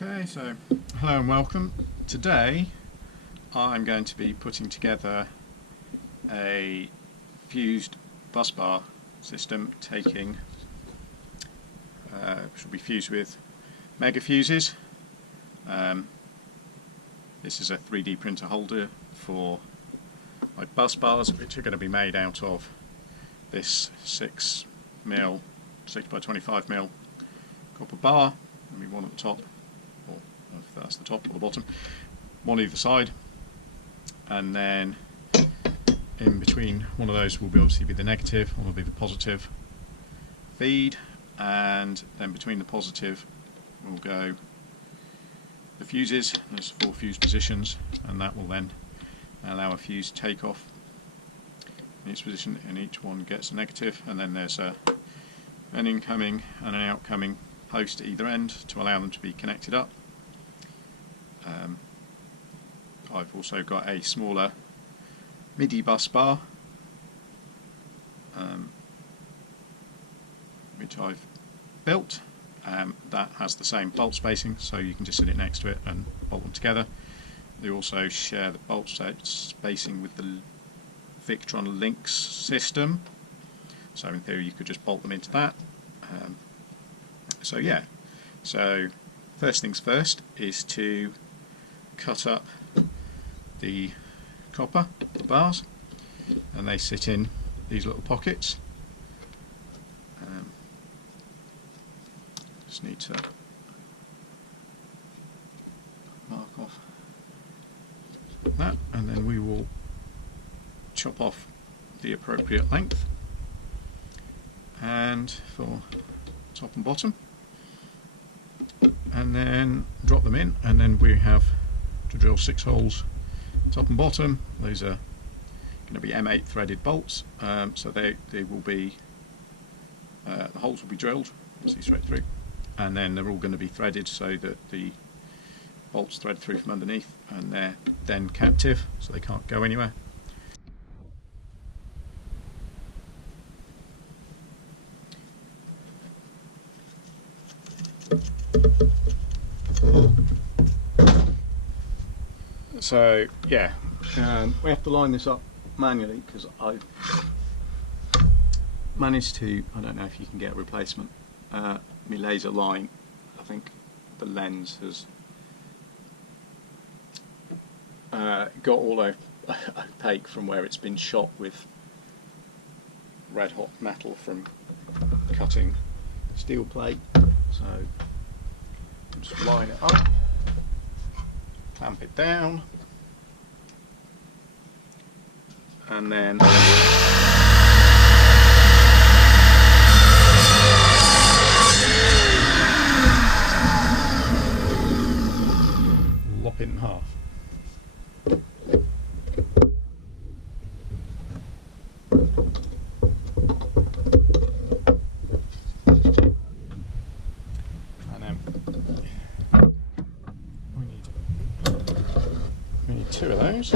Okay, so hello and welcome. Today I'm going to be putting together a fused bus bar system should be fused with mega fuses. This is a 3D printer holder for my bus bars, which are going to be made out of this 6mm, 6x25mm copper bar. There'll be one at the top, or if that's the top or the bottom, one either side, and then in between one of those will obviously be the negative, one will be the positive feed, and then between the positive will go the fuses. There's 4 fuse positions, and that will then allow a fuse to take off in each position, and each one gets a negative, and then there's an incoming and an outgoing post at either end to allow them to be connected up. I've also got a smaller MIDI bus bar which I've built. That has the same bolt spacing, so you can just sit it next to it and bolt them together. They also share the bolt spacing with the Victron Links system, so in theory you could just bolt them into that. So first things first is to cut up the copper, the bars, and they sit in these little pockets. Just need to mark off that, and then we will chop off the appropriate length, and for top and bottom, and then drop them in, and then we have to drill 6 holes top and bottom. These are going to be M8 threaded bolts, so they will be the holes will be drilled, see straight through, and then they're all going to be threaded so that the bolts thread through from underneath, and they're then captive, so they can't go anywhere. So yeah, we have to line this up manually because I've managed to, I don't know if you can get a replacement, my laser line, I think the lens has got all opaque from where it's been shot with red hot metal from cutting steel plate, so just line it up, clamp it down, and then lop it in half. And then we need 2 of those.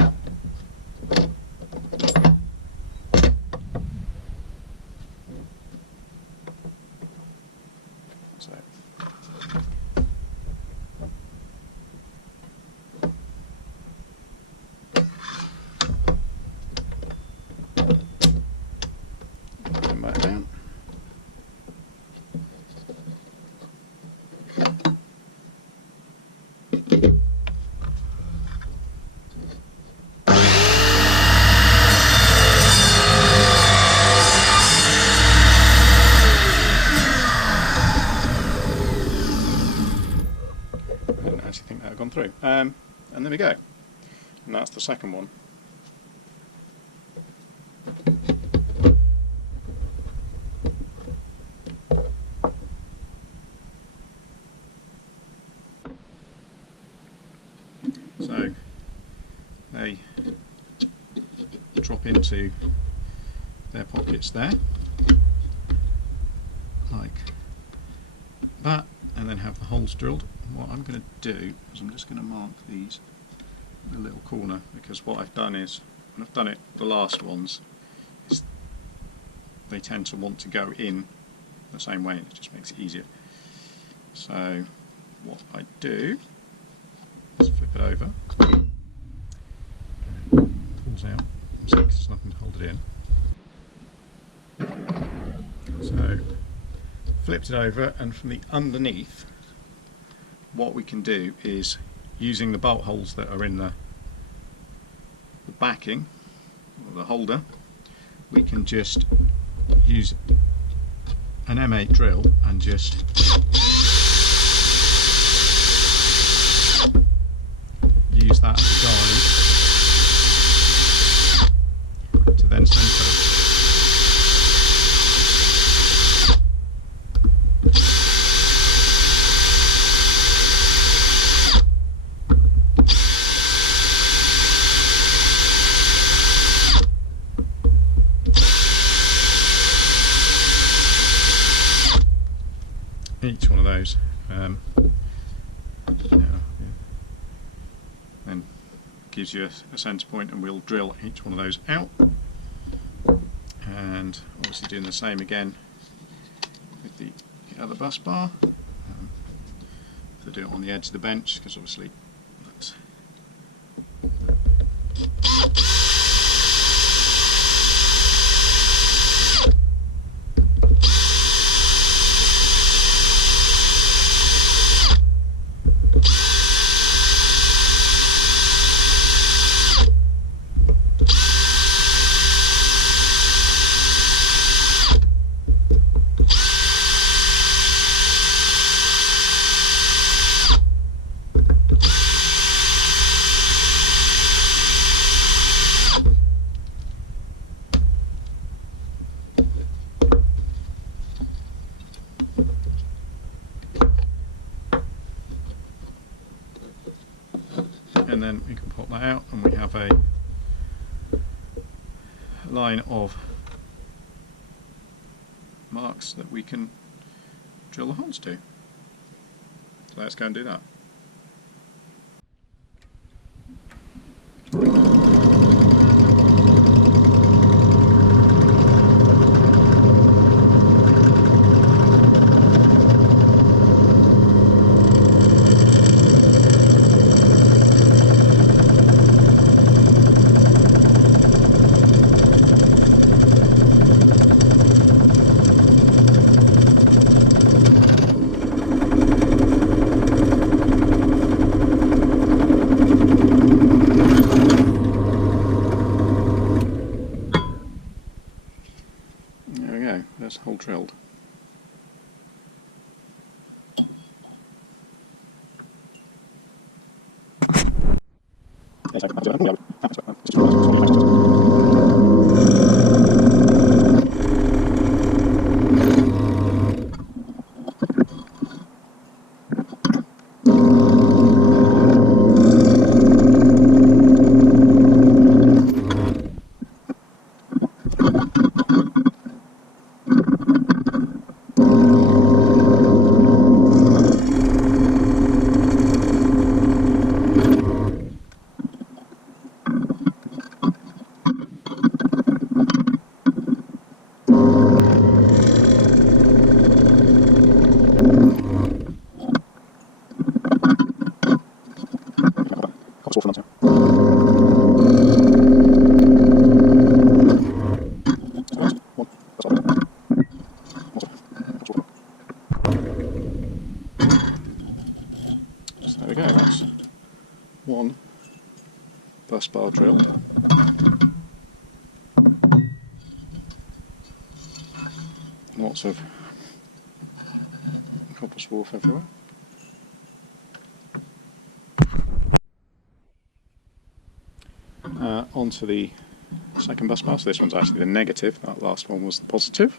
Back down. I didn't actually think that had gone through. And there we go. And that's the second one. So they drop into their pockets there, like that, and then have the holes drilled. And what I'm going to do is I'm just going to mark these in a little corner, because what I've done is, when I've done it the last ones, is they tend to want to go in the same way, and it just makes it easier. So what I do is flip it over, pulls out, so there's nothing to hold it in. So flipped it over, and from the underneath what we can do is, using the bolt holes that are in the backing or the holder, we can just use an M8 drill and just use that as a guide to then center each one of those, then gives you a centre point, and we'll drill each one of those out, and obviously doing the same again with the other bus bar. To do it on the edge of the bench, because obviously that's and then we can pop that out, and we have a line of marks that we can drill the holes to. So let's go and do that. That's hole drilled. There we go, that's one bus bar drilled. Lots of copper swarf everywhere. Onto the second bus bar, so this one's actually the negative, that last one was the positive.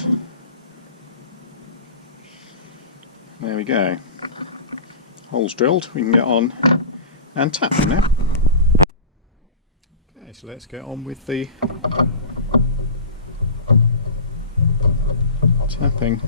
and there we go. Holes drilled, we can get on and tap them now. Okay, so let's get on with the tapping.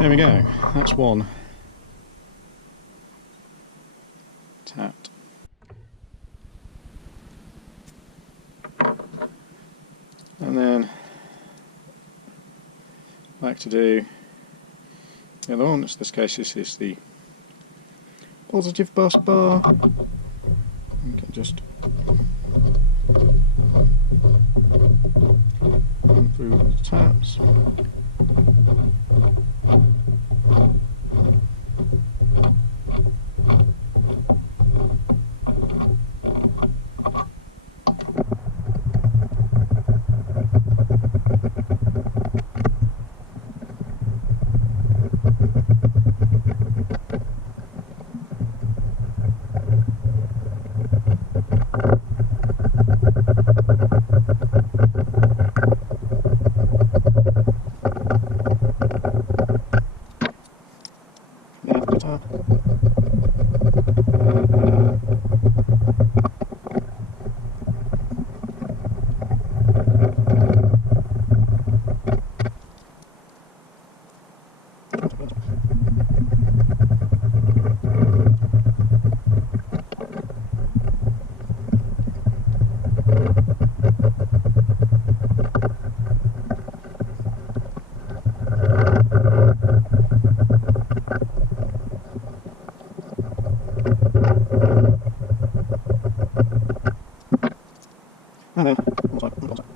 There we go, that's one tapped. And then I like to do the other one. In this case this is the positive bus bar. You can just run through the taps. And then one side, one side.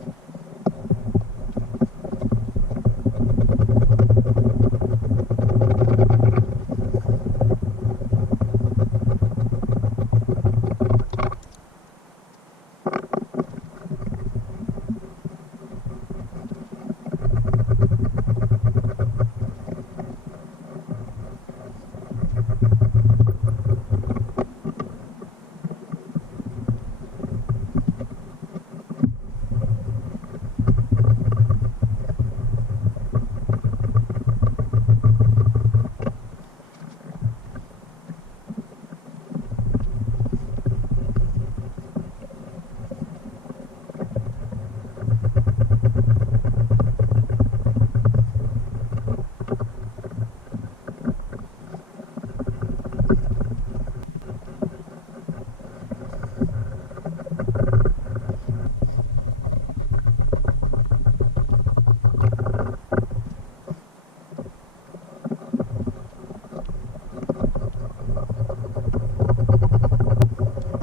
Okay,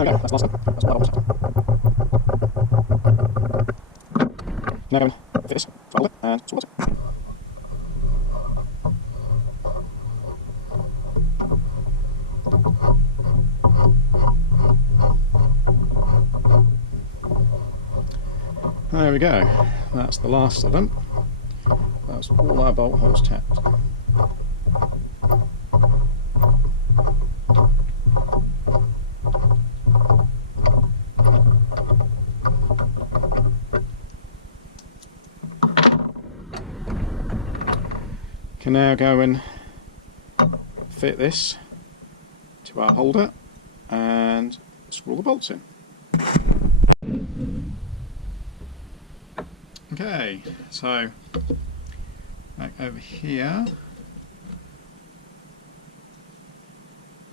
that's the last one. That's all that now go and fit this, fold it, and swap it. There we go, that's the last of them. That's all our bolt holes tapped. Can now go and fit this to our holder and screw the bolts in. Okay, so back over here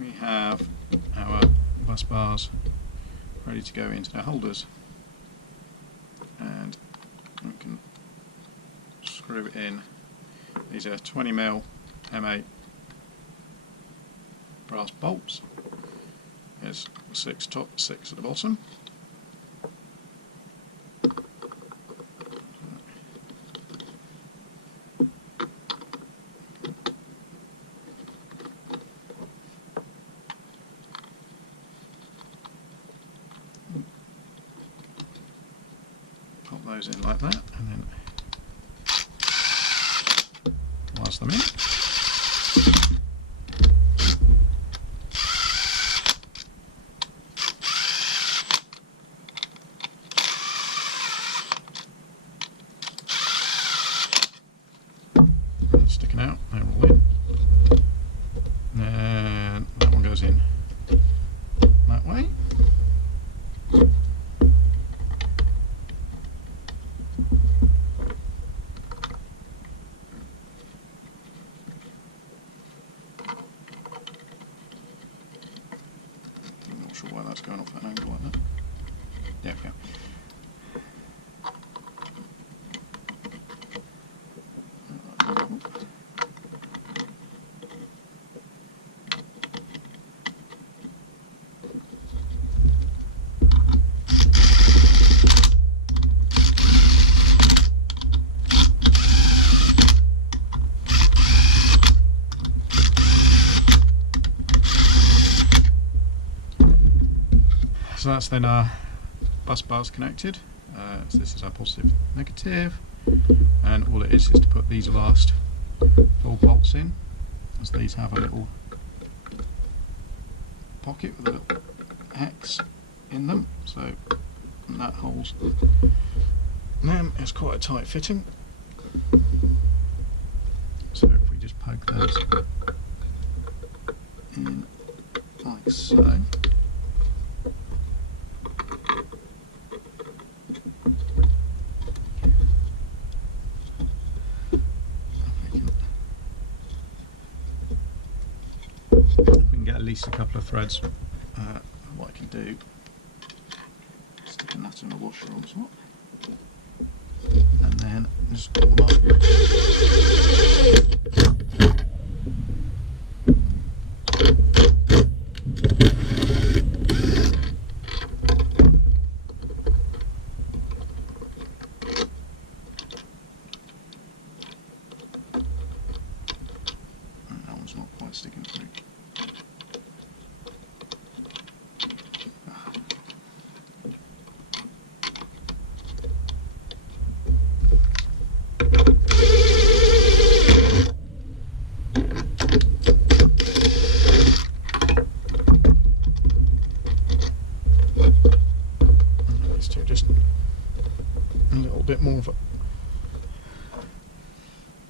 we have our bus bars ready to go into their holders, and we can screw it in. These are 20mm M8 brass bolts. There's 6 top, 6 at the bottom. Pop those in like that, and then wires them in. Sticking out, they're all in. And that one goes in that way. I'm not sure why that's going off at an angle like that. There we go. So that's then our bus bars connected. So this is our positive, negative, and all it is to put these last 4 bolts in, as these have a little pocket with a little X in them, so that holds them. It's quite a tight fitting, so if we just poke those in like so. At least a couple of threads. What I can do, stick a nut in a washer on top, and then just pull them up. little bit more of a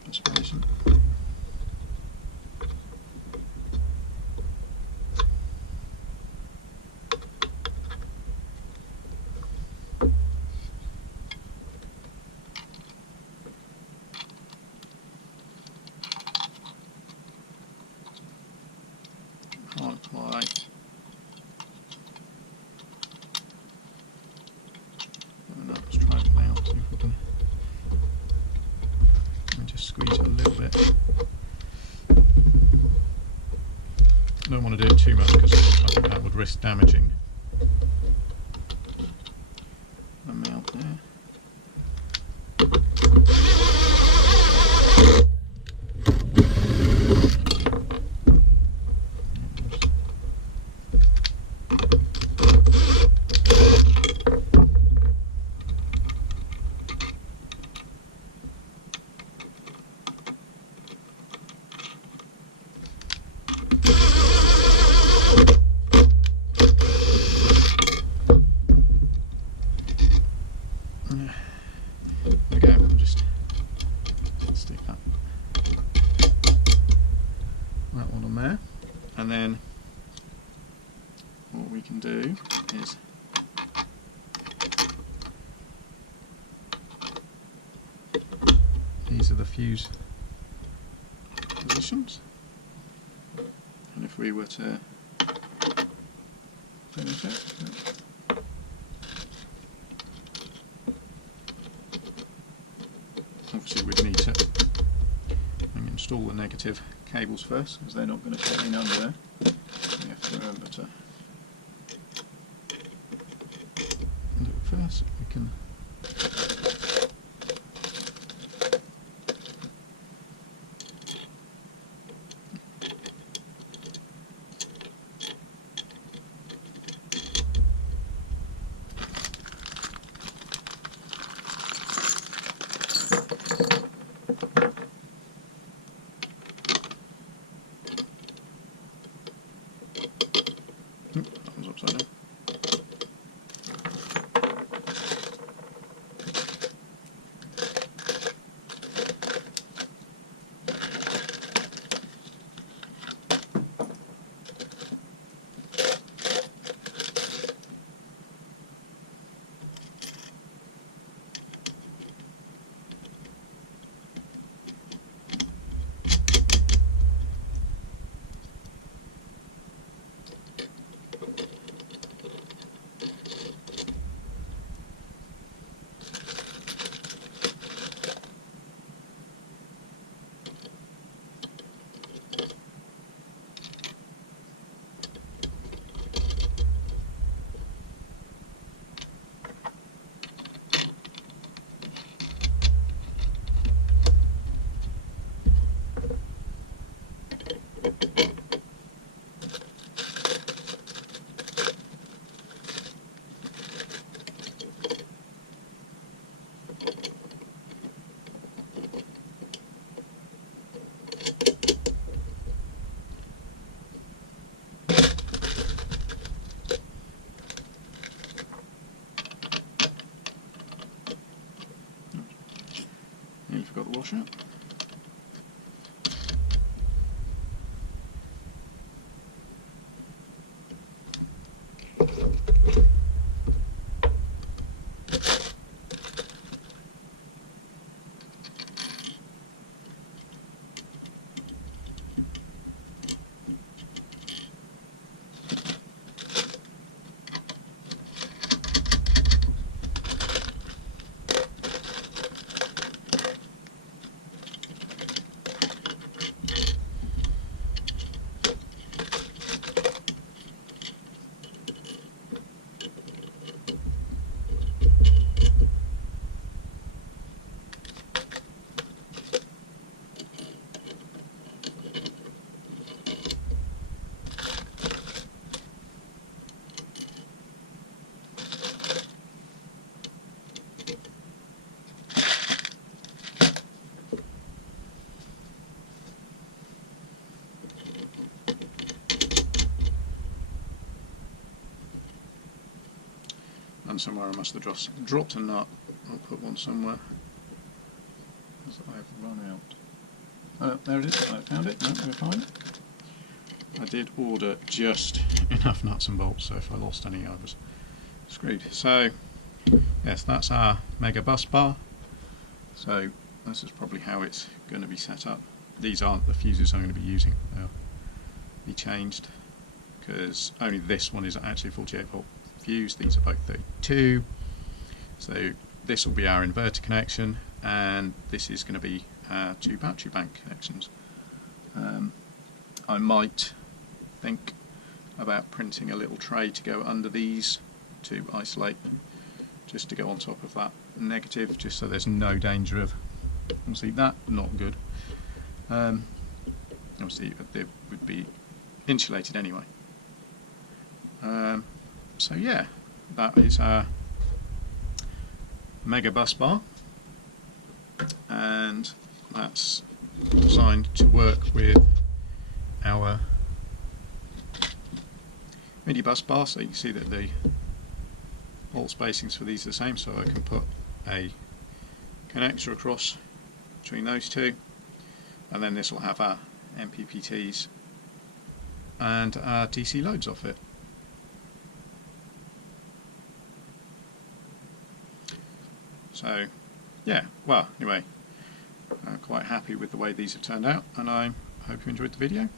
perspiration. Can't quite. No, let's try it now, see if we can. Let me just squeeze it a little bit. Don't want to do it too much because I think that would risk damaging the mount there. Okay, we'll just stick that one on there, and then what we can do is these are the fuse positions, and if we were to finish it, obviously we'd need to install the negative cables first, because they're not going to get in under there. We have to remember to do it first. We can that was upside down. Nearly forgot the washer. And somewhere I must have just dropped a nut I'll put one somewhere, because I've run out. Oh, there it is, I found it, no, we're fine. I did order just enough nuts and bolts, so if I lost any I was screwed. So yes, that's our mega bus bar. So this is probably how it's going to be set up. These aren't the fuses I'm going to be using, they'll be changed, because only this one is actually a 48 volt fuse, these are both 32. So this will be our inverter connection, and this is going to be our 2 battery bank connections. I might think about printing a little tray to go under these to isolate them, just to go on top of that negative, just so there's no danger of, obviously that not good. Obviously they would be insulated anyway. So yeah, that is our mega bus bar, and that's designed to work with our mini bus bar. So you can see that the bolt spacings for these are the same, so I can put a connector across between those two, and then this will have our MPPTs and our DC loads off it. So yeah, well anyway, I'm quite happy with the way these have turned out, and I hope you enjoyed the video.